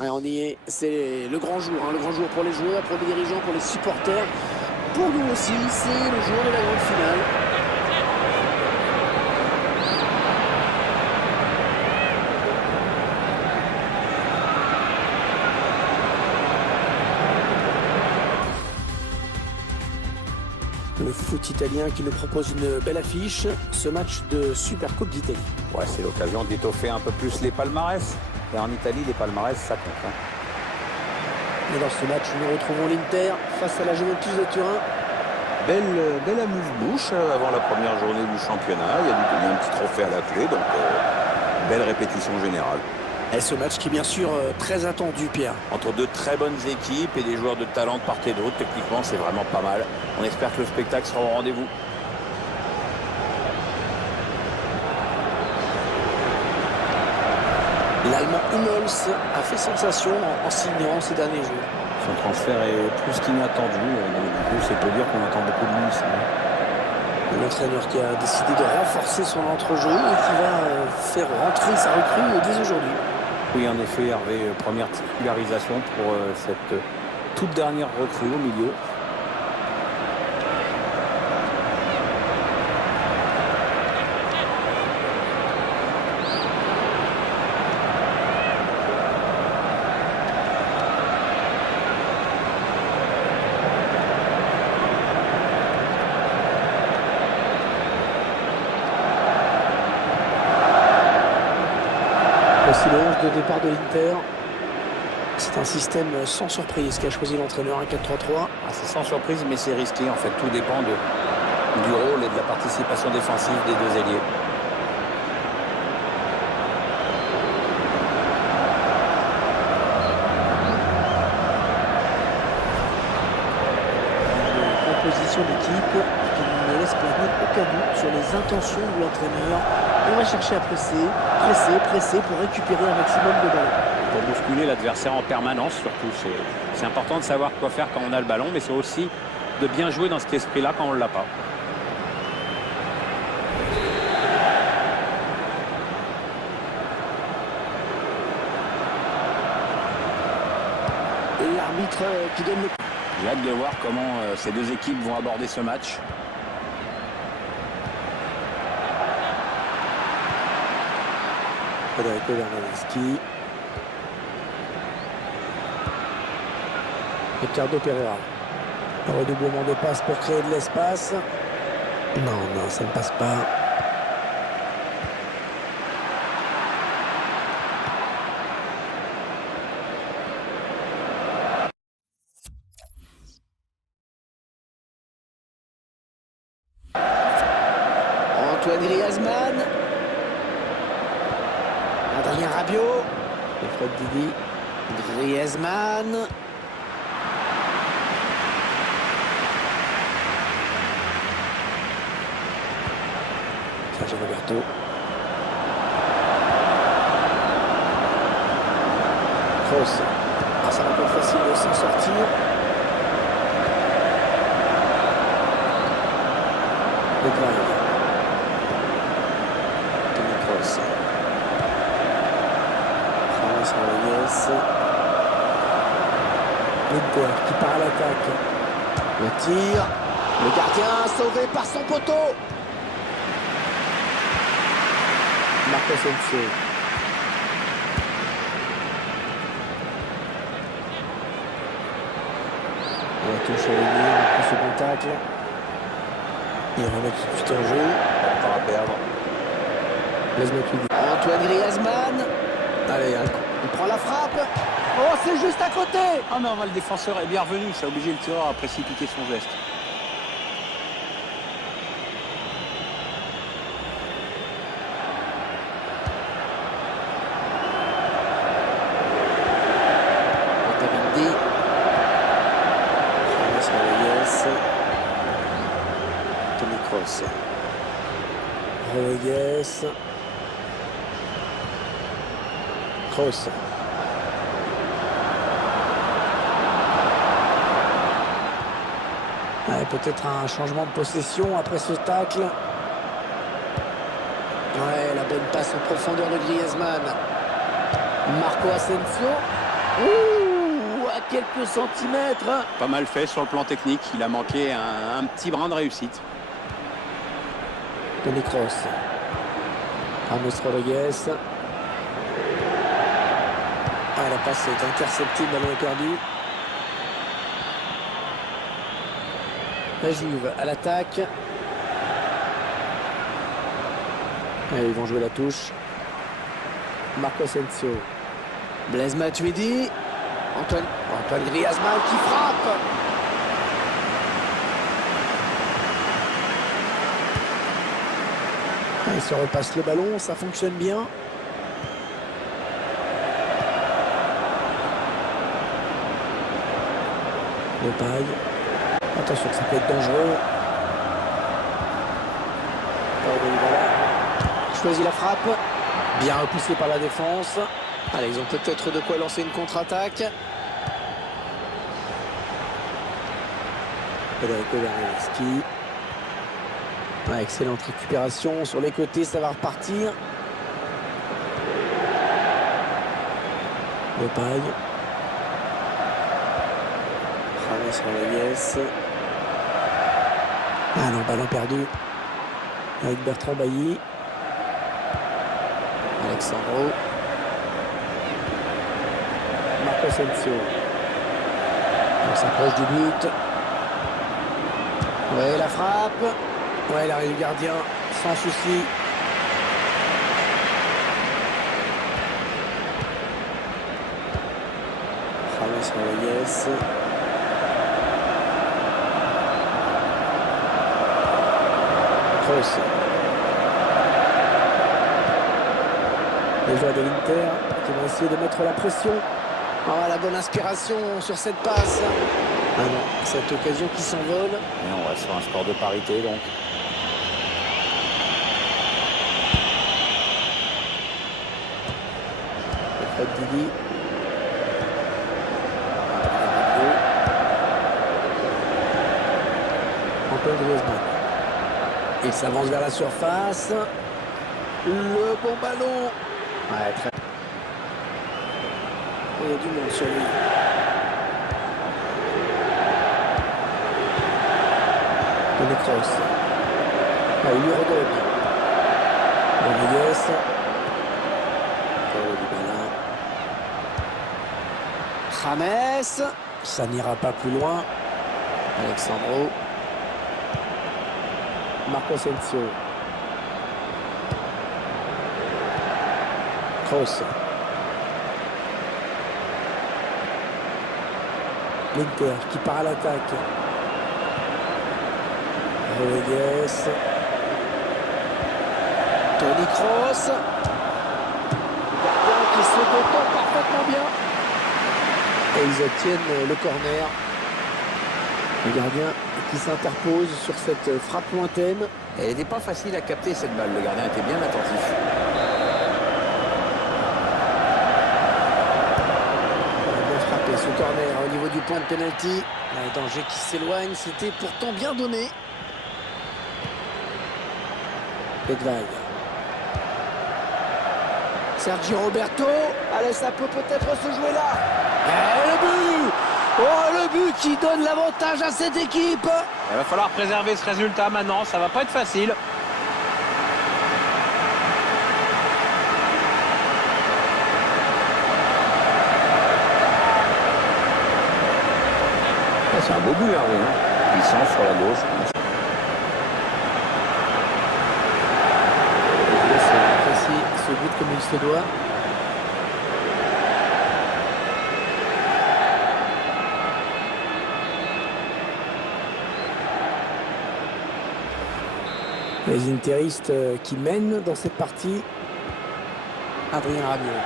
Ouais, on y est, c'est le grand jour, hein, le grand jour pour les joueurs, pour les dirigeants, pour les supporters. Pour nous aussi, c'est le jour de la grande finale. Le foot italien qui nous propose une belle affiche, ce match de Super Coupe d'Italie. Ouais, c'est l'occasion d'étoffer un peu plus les palmarès. Et en Italie, les palmarès, ça compte. Hein. Et dans ce match, nous retrouvons l'Inter face à la Juventus de Turin. Belle amuse-bouche avant la première journée du championnat. Il y a un petit trophée à la clé, donc belle répétition générale. Et ce match qui est bien sûr très attendu, Pierre. Entre deux très bonnes équipes et des joueurs de talent de part et d'autre, techniquement c'est vraiment pas mal. On espère que le spectacle sera au rendez-vous. L'Allemand Hummels a fait sensation en signant ces derniers jours. Son transfert est plus qu'inattendu. Du coup, c'est peut dire qu'on attend beaucoup de lui ici. L'entraîneur qui a décidé de renforcer son entrejeu et qui va faire rentrer sa recrue dès aujourd'hui. Oui, en effet, Hervé, première titularisation pour cette toute dernière recrue au milieu. Voici le 11 de départ de l'Inter. C'est un système sans surprise qu'a choisi l'entraîneur, un 4-3-3. C'est sans surprise, mais c'est risqué. En fait, tout dépend du rôle et de la participation défensive des deux ailiers. Composition d'équipe qui ne laisse planer aucun doute sur les intentions de l'entraîneur. On va chercher à presser pour récupérer un maximum de ballons. Pour bousculer l'adversaire en permanence, surtout. C'est important de savoir quoi faire quand on a le ballon, mais c'est aussi de bien jouer dans cet esprit-là quand on ne l'a pas. L'arbitre qui donne le... J'ai hâte de voir comment ces deux équipes vont aborder ce match. Federico Bernardeschi. Ricardo Pereira. Un redoublement de passe pour créer de l'espace. Non, ça ne passe pas. Antoine Griezmann. Adrien Rabiot. Et Fred Didi. Griezmann. Sergio Roberto. Kroos. Ça va pas être facile de s'en sortir. De Klein. Toni Kroos. James Rodriguez. L'Inter qui part à l'attaque. Le tir. Le gardien sauvé par son poteau. Marco Asensio. La touche à venir, après ce contact. Il remet tout de suite en jeu. Pas à perdre. Laisse Antoine Griezmann. Allez, il prend la frappe. Oh, c'est juste à côté. Ah non, le défenseur est bien revenu. Ça a obligé le tireur à précipiter son geste. Otamendi. James Rodriguez. Toni Kroos. Rodriguez. Kroos. Peut-être un changement de possession après ce tacle. Ouais, la bonne passe en profondeur de Griezmann. Marco Asensio. Ouh, à quelques centimètres. Pas mal fait sur le plan technique. Il a manqué un petit brin de réussite. Toni Kroos. Ramos Rodriguez. Ah, la passe est interceptée, le ballon est perdu. La Juve à l'attaque. Et ils vont jouer la touche. Marco Asensio. Blaise Matuidi. Antoine Griezmann qui frappe. Il se repasse le ballon, ça fonctionne bien. Depay. Attention, ça peut être dangereux. Choisit la frappe. Bien repoussé par la défense. Allez, ils ont peut-être de quoi lancer une contre-attaque. Federico Bernardeschi. Ouais, excellente récupération sur les côtés, ça va repartir. Depay. James Rodriguez. Ah non, ballon perdu. Avec Bertrand Bailly. Alexandro. Marco Asensio. On s'approche du but. Ouais, la frappe. Ouais, il arrive le gardien sans souci. James Rodriguez. Kroos. Les joueurs de l'Inter qui vont essayer de mettre la pression. Ah, la bonne inspiration sur cette passe. Ah non, cette occasion qui s'envole. Et on reste sur un score de parité donc. Fred Didi. Antoine Griezmann. Il s'avance vers la surface. Le bon ballon. Ouais, très... Il y a du monde sur lui. Toni Kroos. Ah, il lui redonne. Rodriguez. James. Ça n'ira pas plus loin. Alexandro. Marco Asensio. Kroos. L'Inter qui part à l'attaque. Rodriguez. Toni Kroos. Gardien qui se détend parfaitement bien. Et ils obtiennent le corner. Le gardien qui s'interpose sur cette frappe lointaine. Elle n'était pas facile à capter cette balle. Le gardien était bien attentif. Bien frappé ce corner au niveau du point de pénalty. Un danger qui s'éloigne. C'était pourtant bien donné. Edvald. Sergi Roberto. Allez, ça peut peut-être se jouer là. Et le but! Oh, le but qui donne l'avantage à cette équipe. Il va falloir préserver ce résultat maintenant. Ça va pas être facile. C'est un beau but, Hervé. Puissant sur la gauche. C'est précis ce but comme il se doit. Les interistes qui mènent dans cette partie. Adrien Rabiot.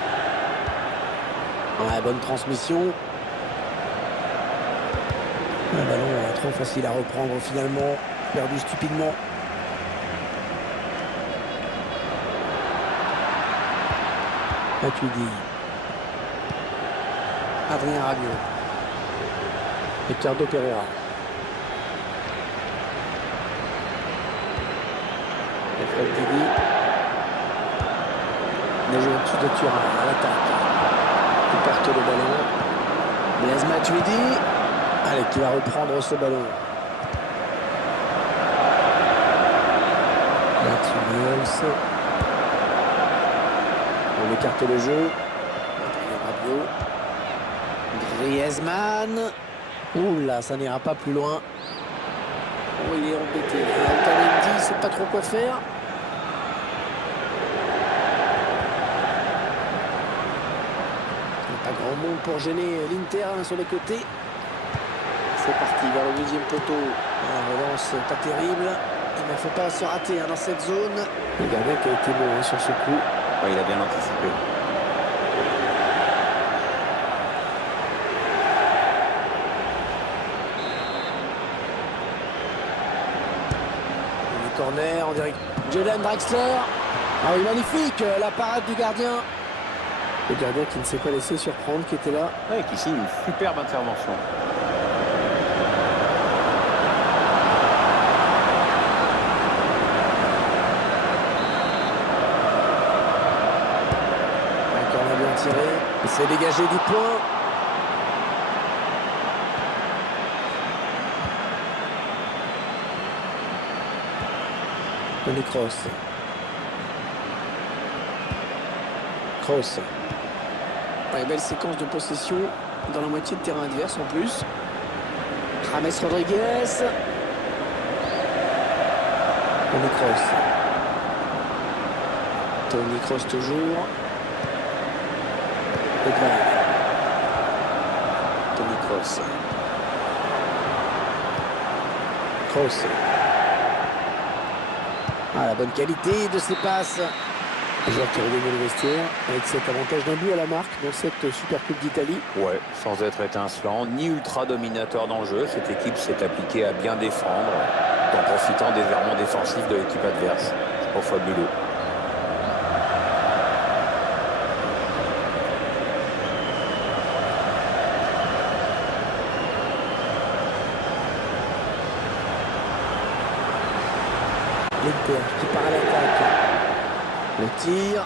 Ouais, bonne transmission. Un ballon trop facile à reprendre finalement. Perdu stupidement. Matuidi. Adrien Rabiot. Ricardo Pereira. Fred Didi. Les joueurs de Turin à l'attaque. qui porte le ballon. Blaise Matuidi. Allez, qui va reprendre ce ballon. Mathieu. On écarte le jeu. Rabiot. Griezmann. Oula, ça n'ira pas plus loin. Oh, il est embêté. Otamendi, il sait pas trop quoi faire. Pas grand monde pour gêner l'Inter sur les côtés. C'est parti vers le deuxième poteau. La relance pas terrible. Il ne faut pas se rater dans cette zone. Le gardien qui a été bon sur ce coup. Ouais, il a bien anticipé. Le corner en direct. Jalen Draxler. Ah oui, magnifique la parade du gardien. Le gardien qui ne s'est pas laissé surprendre, qui était là. Ouais, qui signe une superbe intervention. Encore bien tiré. Il s'est dégagé du point. Toni Kroos. Kroos. Ouais, belle séquence de possession dans la moitié de terrain adverse en plus. James Rodriguez. Toni Kroos. Toni Kroos toujours. Edouard. Toni Kroos. Kroos. Ah, la bonne qualité de ses passes. Le joueur qui revient le vestiaire avec cet avantage d'un but à la marque dans cette Super Coupe d'Italie. Ouais, sans être étincelant, ni ultra dominateur dans le jeu, cette équipe s'est appliquée à bien défendre, en profitant des errements défensifs de l'équipe adverse. C'est pas fabuleux. L'Inter qui part à l'attaque. Le tir.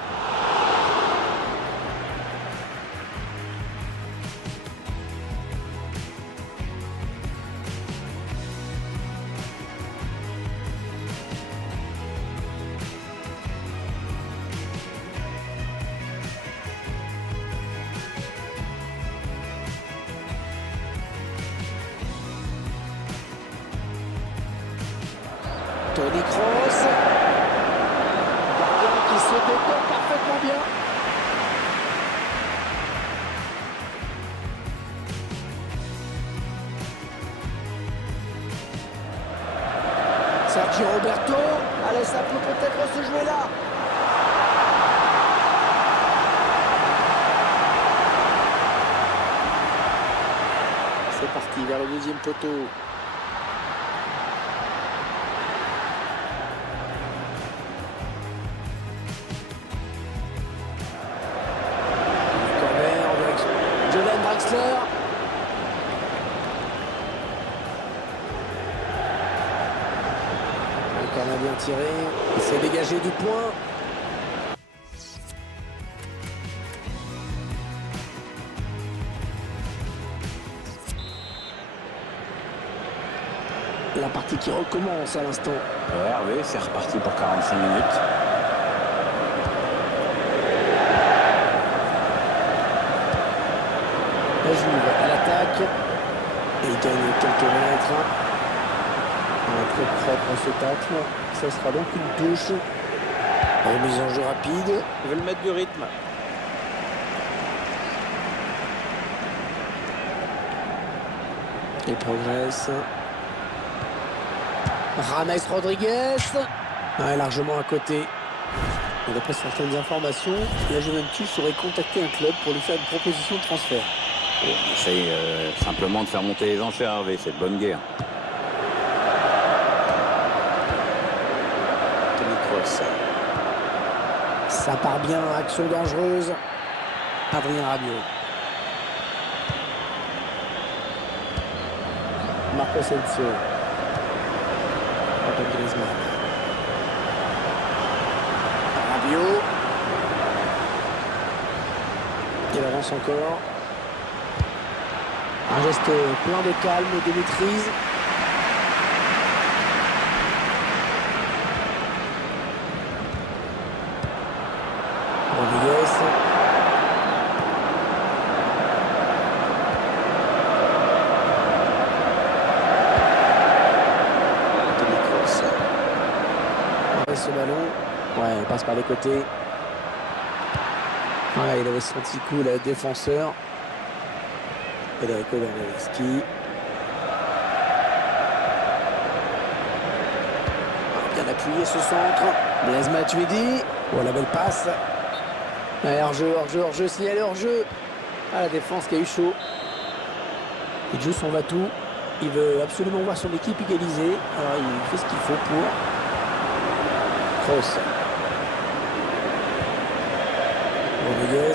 Toni Kroos. Gardien qui se décolle parfaitement bien. Sergio Roberto. Allez, ça peut peut-être se jouer là. C'est parti vers le deuxième poteau. Jalen Draxler. Encore un bien tiré. Il s'est dégagé du point. La partie qui recommence à l'instant. Hervé, c'est reparti pour 45 minutes. La Juve à l'attaque. Et il gagne quelques mètres. Très propre ce tacle. Ça sera donc une touche. Remise en jeu rapide. Ils veulent mettre du rythme. Il progresse. James Rodriguez. Ouais, largement à côté. Et d'après certaines informations, la Juventus aurait contacté un club pour lui faire une proposition de transfert. On essaye simplement de faire monter les enchères, Hervé, c'est de bonne guerre. Toni Kroos. Ça part bien, action dangereuse. Adrien Rabiot. Marco Asensio. Antoine Griezmann. Rabiot. Il avance encore. Un geste plein de calme et de maîtrise. Rodriguez. Toni Kroos. On laisse ce ballon. Ouais, il passe par les côtés. Ouais, il avait senti coup le défenseur. Federico Bernardeschi. Bien appuyé ce centre. Blaise Matuidi. Oh, la belle passe. Ouais, hors-jeu, signalé hors-jeu. Ah, la défense qui a eu chaud. Il joue son va-tout. Il veut absolument voir son équipe égaliser. Alors il fait ce qu'il faut pour Kroos. Rodriguez.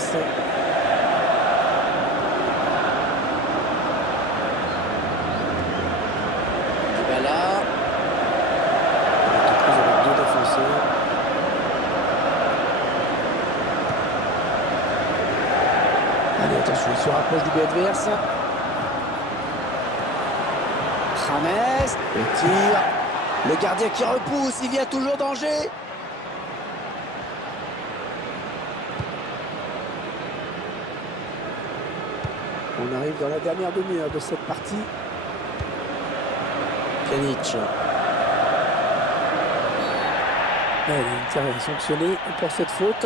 Dybala. Avec deux défenseurs. Allez, attention, il se rapproche du but adverse. James, le tir. Le gardien qui repousse, il y a toujours danger. On arrive dans la dernière demi-heure de cette partie. Pjanic. L'Inter est sanctionné pour cette faute.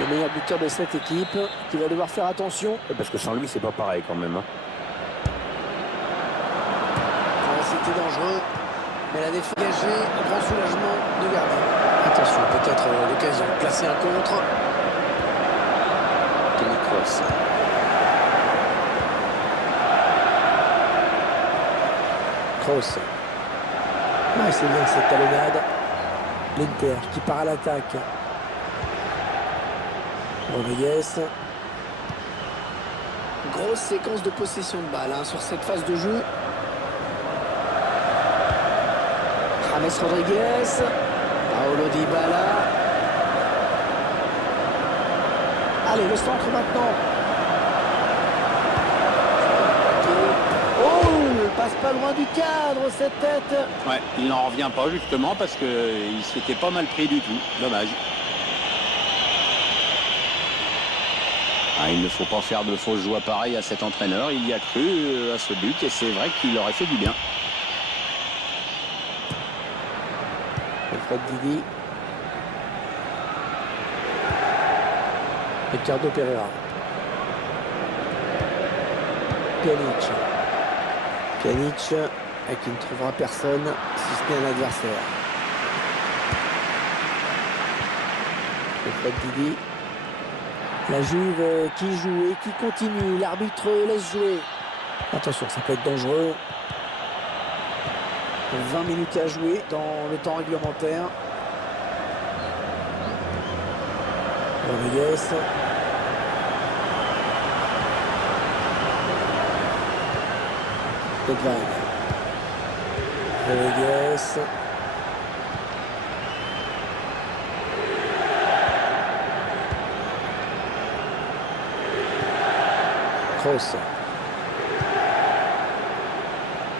Le meilleur buteur de cette équipe qui va devoir faire attention. Parce que sans lui, c'est pas pareil quand même. C'était dangereux, mais la défense dégagée, un grand soulagement du gardien. Attention, peut-être l'occasion de placer un contre. Toni Kroos. Kroos. Ouais, c'est bien cette talonnade. L'Inter qui part à l'attaque. Rodriguez. Grosse séquence de possession de balle sur cette phase de jeu. James Rodriguez. Paulo Dybala. Allez, le centre maintenant. Oh, il passe pas loin du cadre, cette tête. Ouais, il n'en revient pas justement parce qu'il s'était pas mal pris du tout. Dommage. Il ne faut pas faire de fausses joies pareilles à cet entraîneur. Il y a cru à ce but et c'est vrai qu'il aurait fait du bien. Alfred Didi. Ricardo Pereira. Pjanic. Pjanic qui ne trouvera personne si ce n'est un adversaire. Alfred Didi. La Juve qui joue et qui continue. L'arbitre laisse jouer. Attention, ça peut être dangereux. 20 minutes à jouer dans le temps réglementaire. Rodriguez. Rodriguez. Kroos.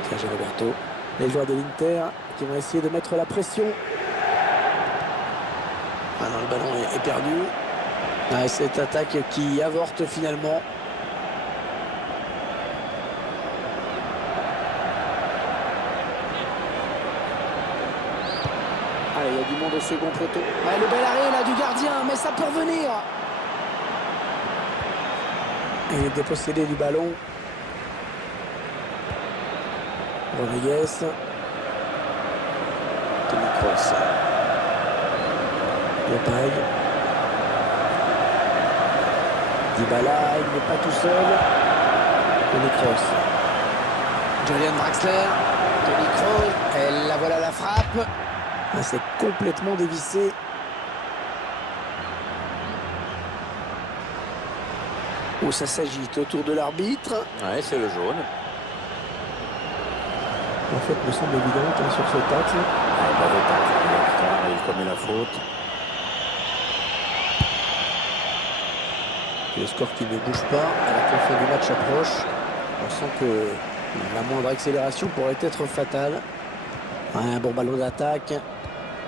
Sergio Roberto. Les joueurs de l'Inter qui vont essayer de mettre la pression. Ah non, le ballon est perdu. Ah, cette attaque qui avorte finalement. Allez, il y a du monde au second poteau. Ah, le bel arrêt là du gardien, mais ça peut revenir. Il est dépossédé du ballon. Rodriguez. Toni Kroos. Depay. Dybala, il n'est pas tout seul. Toni Kroos. Julian Draxler. Toni Kroos. Et la voilà la frappe. Ah, c'est complètement dévissé. Où ça s'agite autour de l'arbitre. Ouais, c'est le jaune. En fait, me semble évidente hein, sur ce tacle. Mauvais tacle. Il commet la faute. Le score qui ne bouge pas alors que la fin du match approche. On sent que la moindre accélération pourrait être fatale. Un bon ballon d'attaque.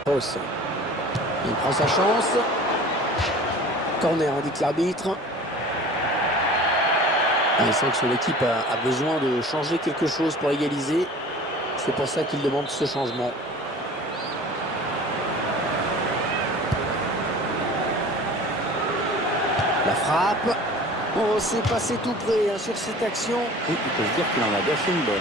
Ross. Il prend sa chance. Corner, indique l'arbitre. Il sent que son équipe a besoin de changer quelque chose pour égaliser. C'est pour ça qu'il demande ce changement. La frappe. Oh, c'est passé tout près hein, sur cette action. Oui, il peut se dire qu'il en a bien fait une bonne.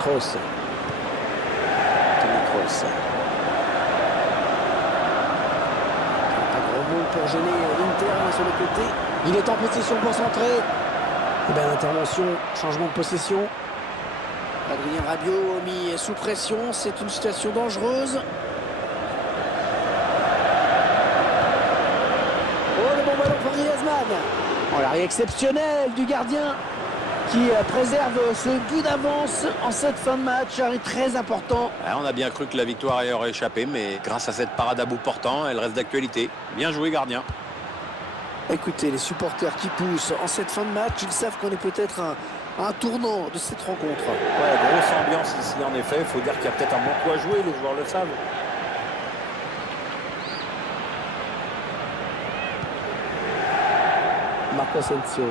Kroos. Toni Kroos. Pas grand monde pour gêner l'Inter sur le côté. Il est en possession pour centrer. Et bien l'intervention, changement de possession. Adrien Rabiot mis sous pression. C'est une situation dangereuse. Oh, le bon ballon pour Griezmann. Oh, l'arrêt exceptionnel du gardien qui préserve ce but d'avance en cette fin de match. Arrêt très important. On a bien cru que la victoire aurait échappé, mais grâce à cette parade à bout portant, elle reste d'actualité. Bien joué, gardien. Écoutez, les supporters qui poussent en cette fin de match, ils savent qu'on est peut-être un tournant de cette rencontre. Ouais, grosse ambiance ici, en effet. Il faut dire qu'il y a peut-être un bon coup à jouer, les joueurs le savent. Marco Asensio.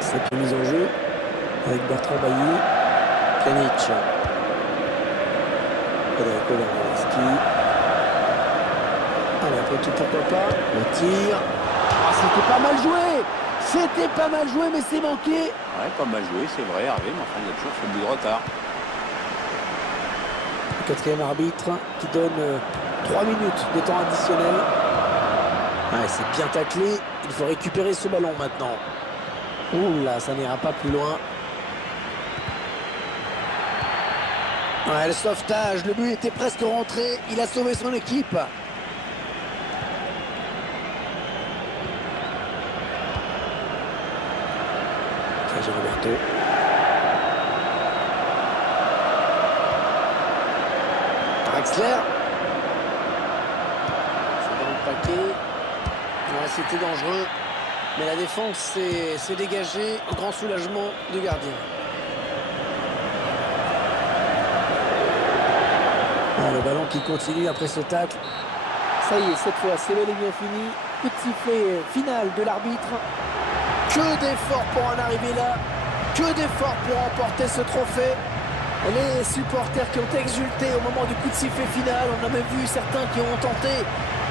Cette mise en jeu avec Bertrand Bailly. Pjanic. Federico Bernardeschi. Allez, après tout, pourquoi pas. Le tir. Ah, c'était pas mal joué. C'était pas mal joué, mais c'est manqué. Ouais, pas mal joué, c'est vrai, Hervé, mais enfin, il y a toujours ce but de retard. Le quatrième arbitre qui donne 3 minutes de temps additionnel. Ouais, c'est bien taclé. Il faut récupérer ce ballon maintenant. Ouh là, ça n'ira pas plus loin. Ouais, le sauvetage, le but était presque rentré. Il a sauvé son équipe. Sergio Roberto. Draxler. C'est dans le paquet. Ouais, c'était dangereux. Mais la défense s'est dégagée. Un grand soulagement du gardien. Ah, le ballon qui continue après ce tacle. Ça y est, cette fois, c'est bel et bien fini. Coup de sifflet final de l'arbitre. Que d'efforts pour en arriver là. Que d'efforts pour remporter ce trophée. Les supporters qui ont exulté au moment du coup de sifflet final. On a même vu certains qui ont tenté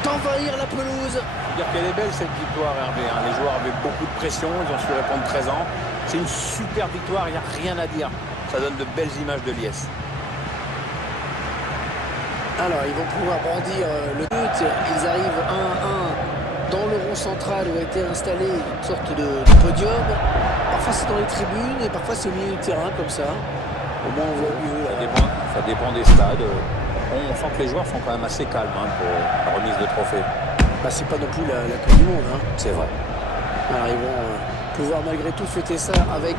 d'envahir la pelouse. Faut dire qu'elle est belle cette victoire, Hervé. Les joueurs avaient beaucoup de pression, ils ont su répondre présent. C'est une super victoire, il n'y a rien à dire. Ça donne de belles images de liesse. Alors, ils vont pouvoir brandir le but. Ils arrivent 1-1 dans le rond central où a été installé une sorte de podium. Parfois, c'est dans les tribunes et parfois, c'est au milieu du terrain comme ça. Au moins, on voit mieux. Ça dépend des stades. On sent que les joueurs sont quand même assez calmes pour la remise de trophée. Bah, c'est pas non plus la Coupe du Monde. C'est vrai. Alors, ils vont pouvoir malgré tout fêter ça avec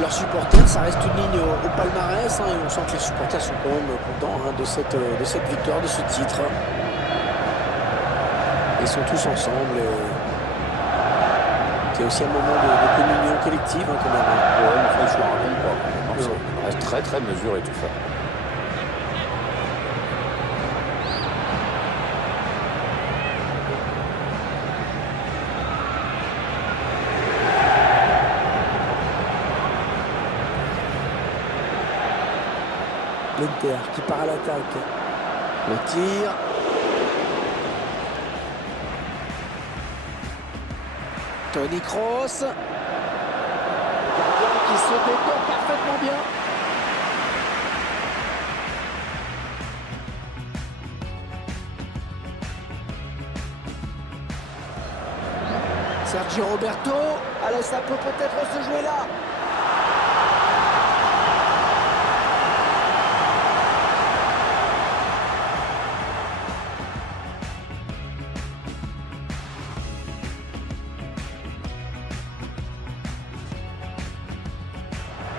leurs supporters. Ça reste une ligne au palmarès. Et on sent que les supporters sont quand même contents de cette victoire, de ce titre. Ils sont tous ensemble. C'est aussi un moment de communion collective quand même. Ouais, mais enfin, ils se le racontent pas. Ça reste très très mesuré tout ça. L'Inter qui part à l'attaque. Le tir. Toni Kroos. Qui se détend parfaitement bien. Sergio Roberto. Allez, ça peut peut-être se jouer là.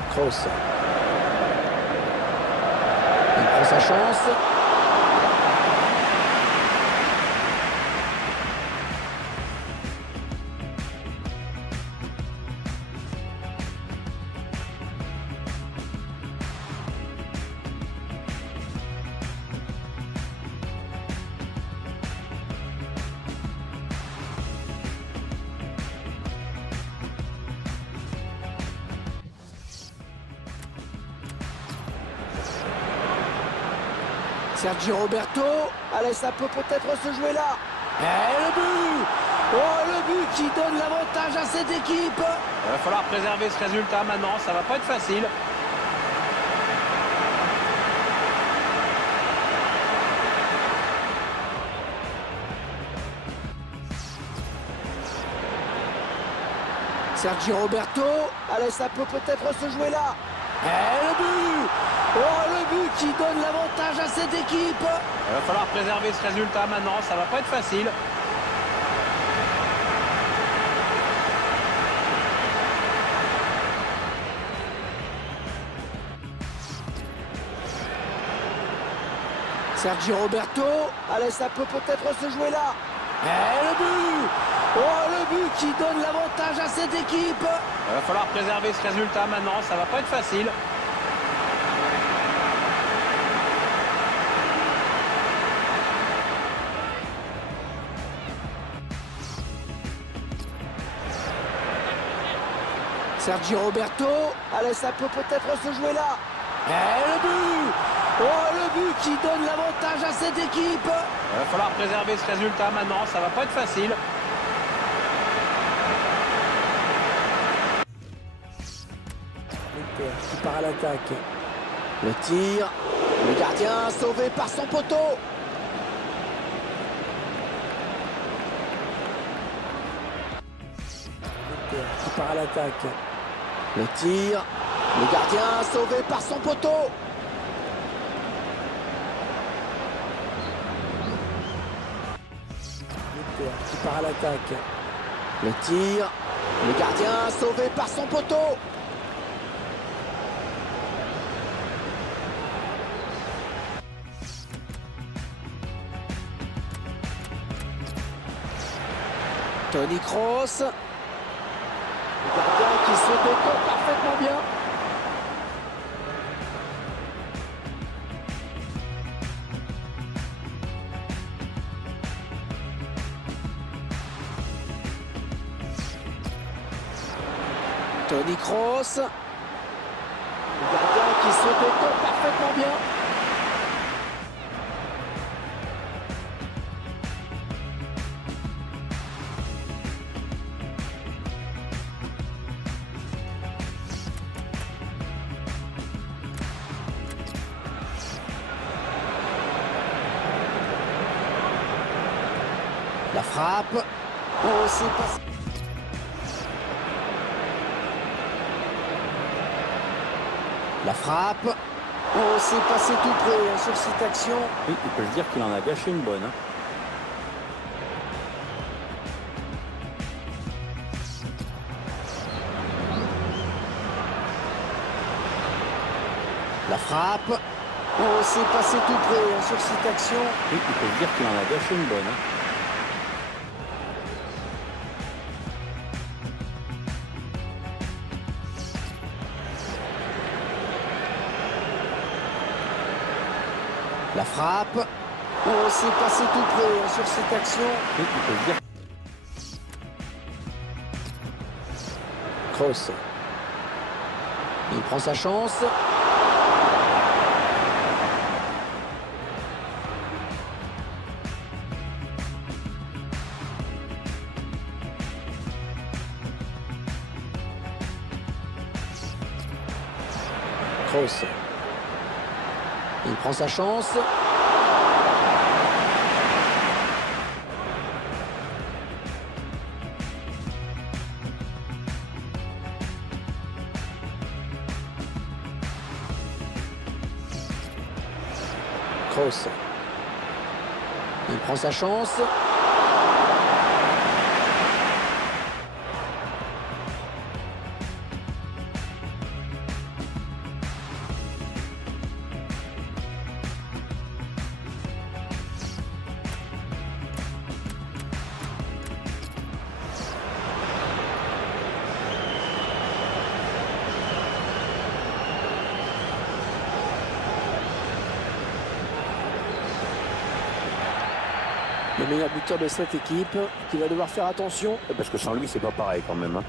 Kroos. Il prend sa chance. Sergi Roberto, allez, ça peut peut-être se jouer là. Et le but! Oh, le but qui donne l'avantage à cette équipe. Il va falloir préserver ce résultat maintenant, ça va pas être facile. Sergi Roberto, allez, ça peut peut-être se jouer là. Et le but! Oh, le but qui donne l'avantage à cette équipe. Il va falloir préserver ce résultat maintenant, ça va pas être facile. Sergi Roberto, allez, ça peut peut-être se jouer là. Et le but! Oh, le but qui donne l'avantage à cette équipe. Il va falloir préserver ce résultat maintenant, ça va pas être facile. Sergi Roberto, allez, ça peut peut-être se jouer là. Et le but! Oh, le but qui donne l'avantage à cette équipe. Il va falloir préserver ce résultat maintenant, ça va pas être facile. L'Inter qui part à l'attaque. Le tir, le gardien sauvé par son poteau. L'Inter qui part à l'attaque. Le tir, le gardien sauvé par son poteau. L'Inter qui part à l'attaque. Le tir, le gardien sauvé par son poteau. Toni Kroos. Le gardien qui se décolle parfaitement bien. Toni Kroos. Le gardien qui se décolle parfaitement bien. La frappe. Oh, c'est pas... La frappe. Oh, c'est passé tout près hein, sur cette action. Oui, il peut se dire qu'il en a gâché une bonne. La frappe. Oh, c'est passé tout près hein, sur cette action. Oui, il peut se dire qu'il en a gâché une bonne. La frappe. Oh, c'est passé tout près hein, sur cette action. Oui, il peut se dire. Kroos. Il prend sa chance. Kroos. Il prend sa chance. Kroos. Il prend sa chance. meilleur buteur de cette équipe qui va devoir faire attention. Parce que sans lui, c'est pas pareil quand même. Hein.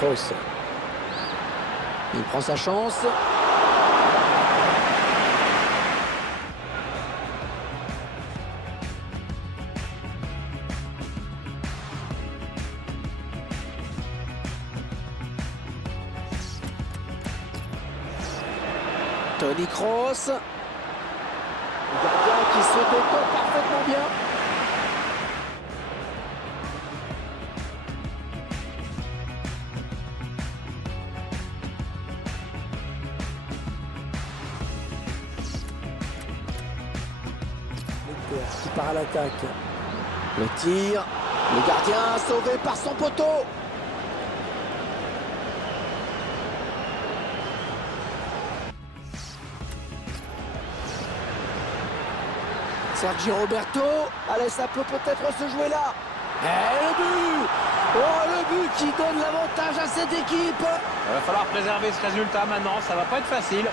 Kroos. Il prend sa chance. Toni Kroos. Le gardien qui se détend parfaitement bien. Qui part à l'attaque. Le tir. Le gardien sauvé par son poteau. Sergi Roberto. Allez, ça peut peut-être se jouer là. Et le but! Oh, le but qui donne l'avantage à cette équipe. Il va falloir préserver ce résultat maintenant, ça va pas être facile.